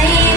say